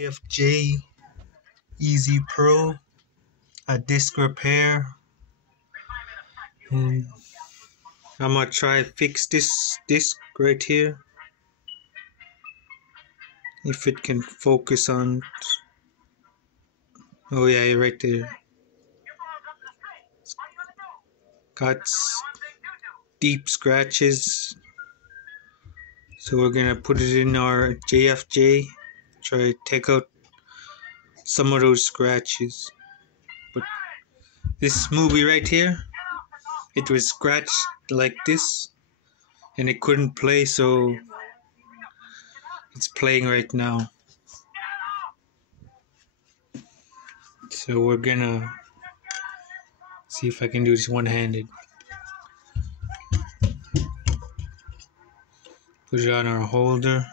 JFJ Easy Pro, a disc repair, and I'm gonna try fix this disc right here if it can focus on. Oh yeah, right there. Got deep scratches, so we're gonna put it in our JFJ, try to take out some of those scratches. But this movie right here, it was scratched like this and it couldn't play, so it's playing right now. So we're gonna see if I can do this one-handed. Put it on our holder,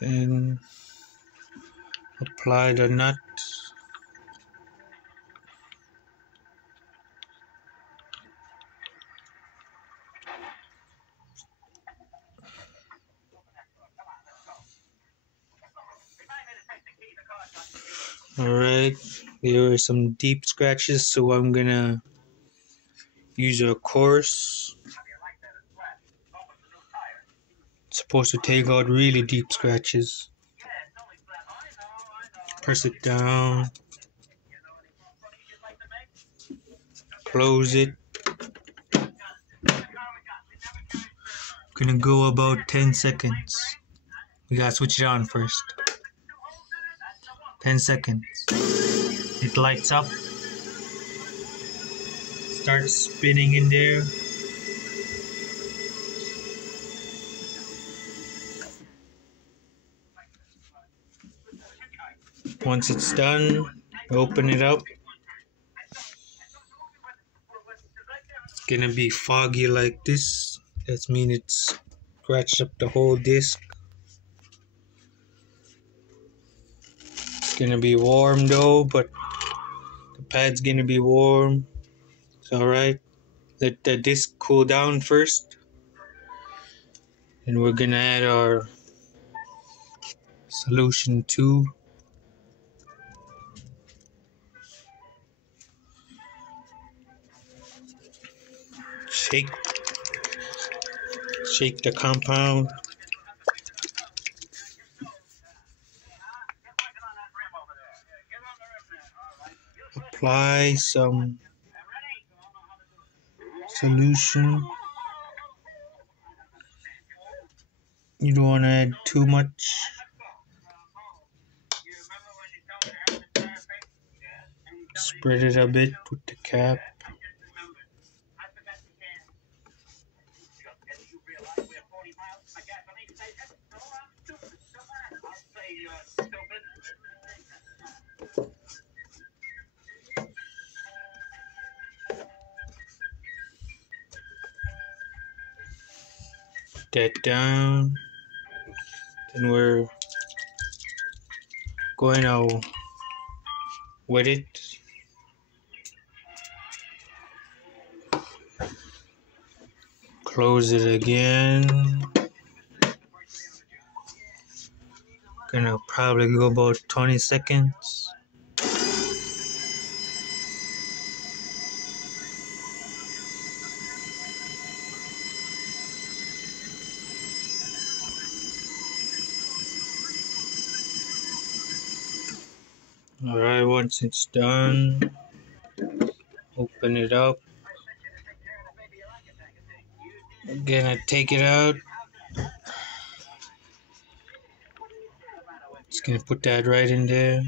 then apply the nut. Alright, there are some deep scratches, so I'm gonna use a coarse. It's supposed to take out really deep scratches. Press it down, close it. Gonna go about 10 seconds. We gotta switch it on first. 10 seconds. It lights up. Starts spinning in there. Once it's done, open it up. It's gonna be foggy like this. That means it's scratched up the whole disc. It's gonna be warm though, but the pad's gonna be warm. It's alright. Let the disc cool down first. And we're gonna add our solution 2. Shake the compound. Apply some solution. You don't want to add too much. Spread it a bit with the cap. Put that down. Then we're going to wet it. Close it again. Gonna probably go about 20 seconds. Alright, once it's done, open it up. I'm gonna take it out. Just gonna put that right in there.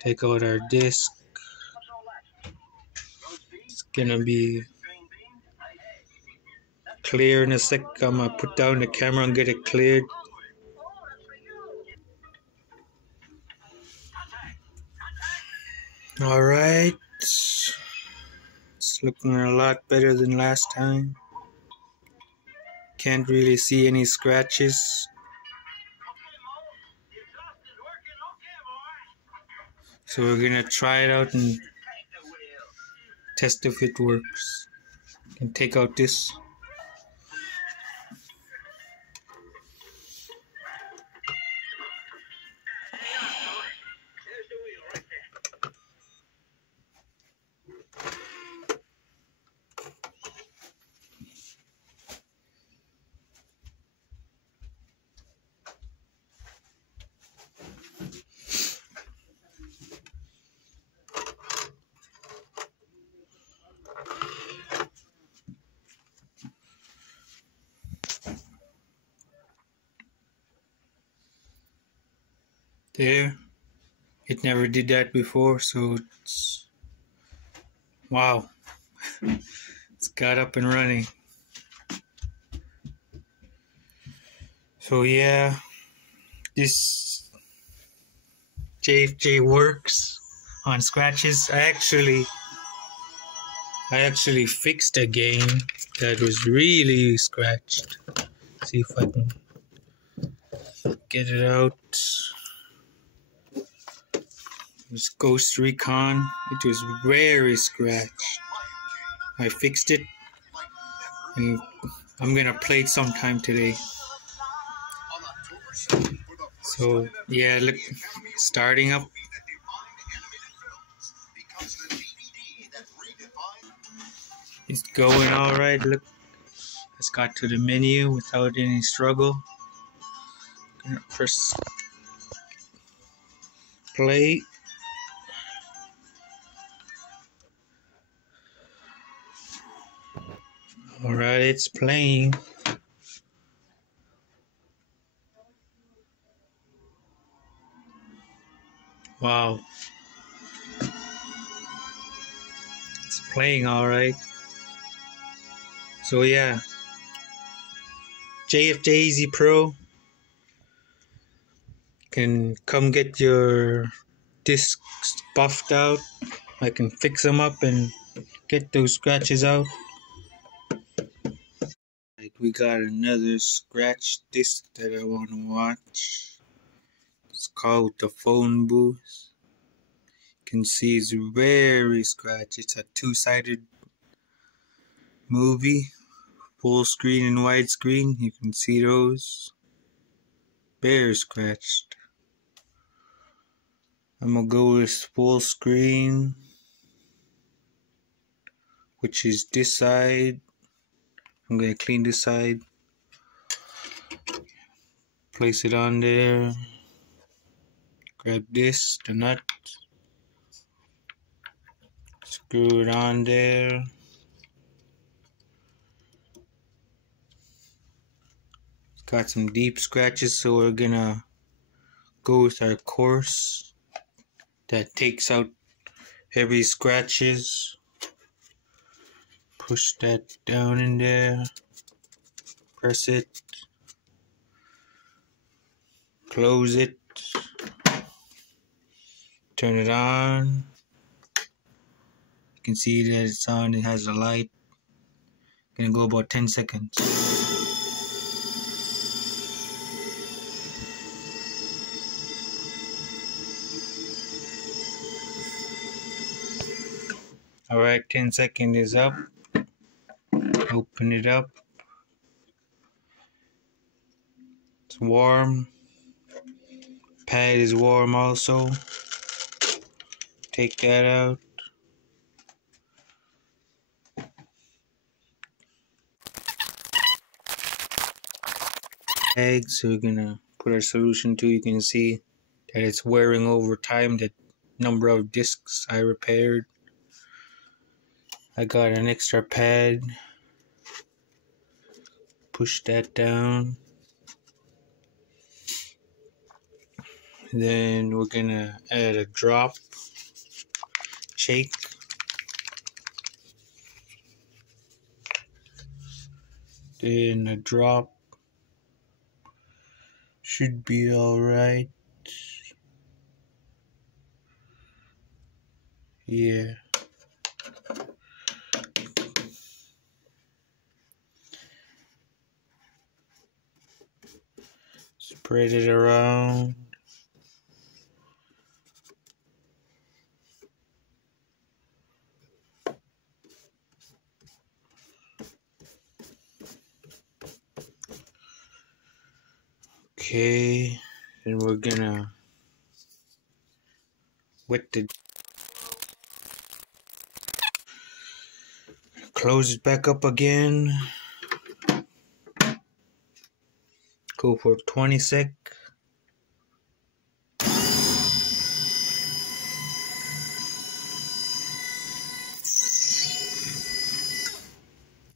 Take out our disc. It's gonna be clear in a sec. I'm gonna put down the camera and get it cleared. Alright. It's looking a lot better than last time. Can't really see any scratches. So we're gonna try it out and test if it works. And take out this. There. It never did that before, so it's... Wow. It's got up and running. So yeah, this JFJ works on scratches. I actually fixed a game that was really scratched. See if I can get it out. It was Ghost Recon. It was very scratched. I fixed it, and I'm gonna play it sometime today. So yeah, look, starting up. It's going alright. Look, it's got to the menu without any struggle. Gonna press play. Alright, it's playing. Wow. It's playing alright. So yeah, JFJ Easy Pro can come get your discs buffed out. I can fix them up and get those scratches out. We got another scratch disc that I want to watch. It's called The Phone Booth. You can see it's very scratchy. It's a two-sided movie, full screen and widescreen. You can see those. Very scratched. I'm gonna go with full screen, which is this side. I'm gonna clean this side. Place it on there. Grab this, the nut. Screw it on there. It's got some deep scratches, so we're gonna go with our course that takes out heavy scratches. Push that down in there. Press it. Close it. Turn it on. You can see that it's on. It has a light. Gonna go about 10 seconds. Alright, 10 seconds is up. Open it up. It's warm. Pad is warm also. Take that out. So we're gonna put our solution to. You can see that it's wearing over time. The number of discs I repaired. I got an extra pad. Push that down. Then we're gonna add a drop. Shake. Then a drop. Should be alright. Yeah. Spread it around. Okay. Then we're gonna wet the... Close it back up again. Go for 20 sec.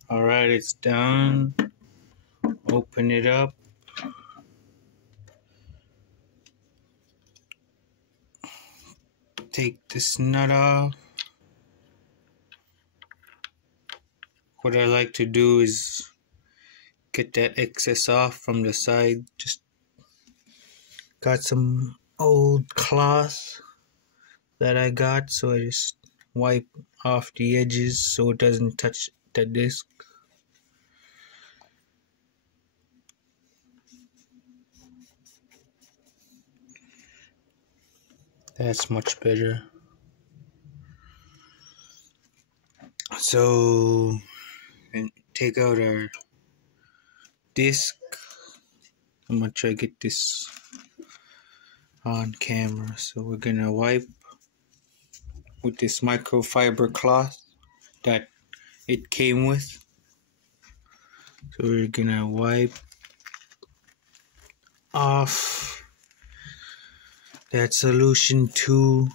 Alright, it's done. Open it up. take this nut off. What I like to do is get that excess off from the side. Just got some old cloth that I got, so I just wipe off the edges so it doesn't touch the disc. That's much better. So, and take out our disc. I'm gonna try to get this on camera. So we're gonna wipe with this microfiber cloth that it came with. So we're gonna wipe off that solution too.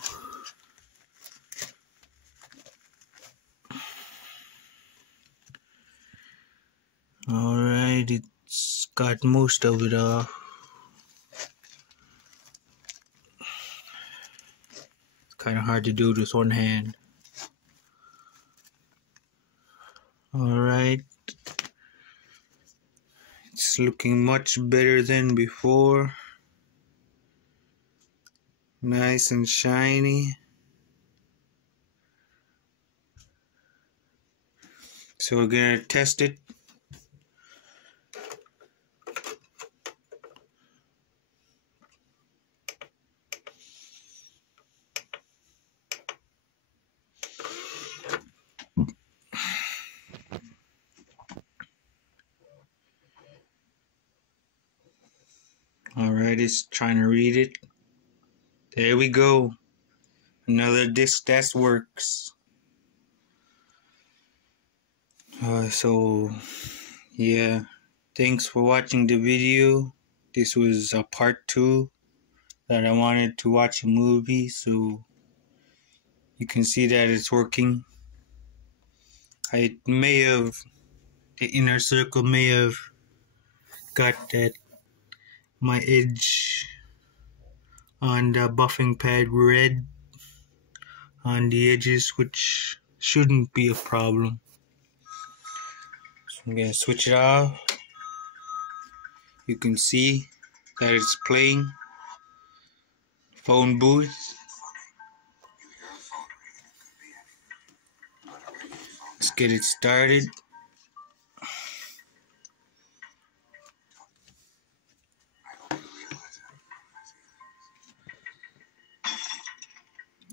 Alright, it's got most of it off. It's kind of hard to do with one hand. Alright, it's looking much better than before. Nice and shiny. So we're gonna test it. Alright, it's trying to read it. There we go. Another disc that works. So yeah, thanks for watching the video. This was a part 2 that I wanted to watch a movie, so you can see that it's working. The inner circle may have got that my edge on the buffing pad red on the edges, which shouldn't be a problem. So I'm gonna switch it off. You can see that it's playing. Phone booth. Let's get it started.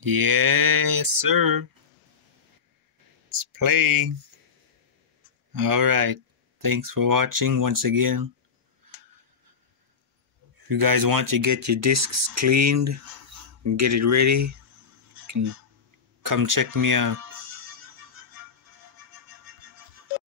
Yes, sir. It's playing. Alright. Thanks for watching once again. If you guys want to get your discs cleaned and get it ready, you can come check me out.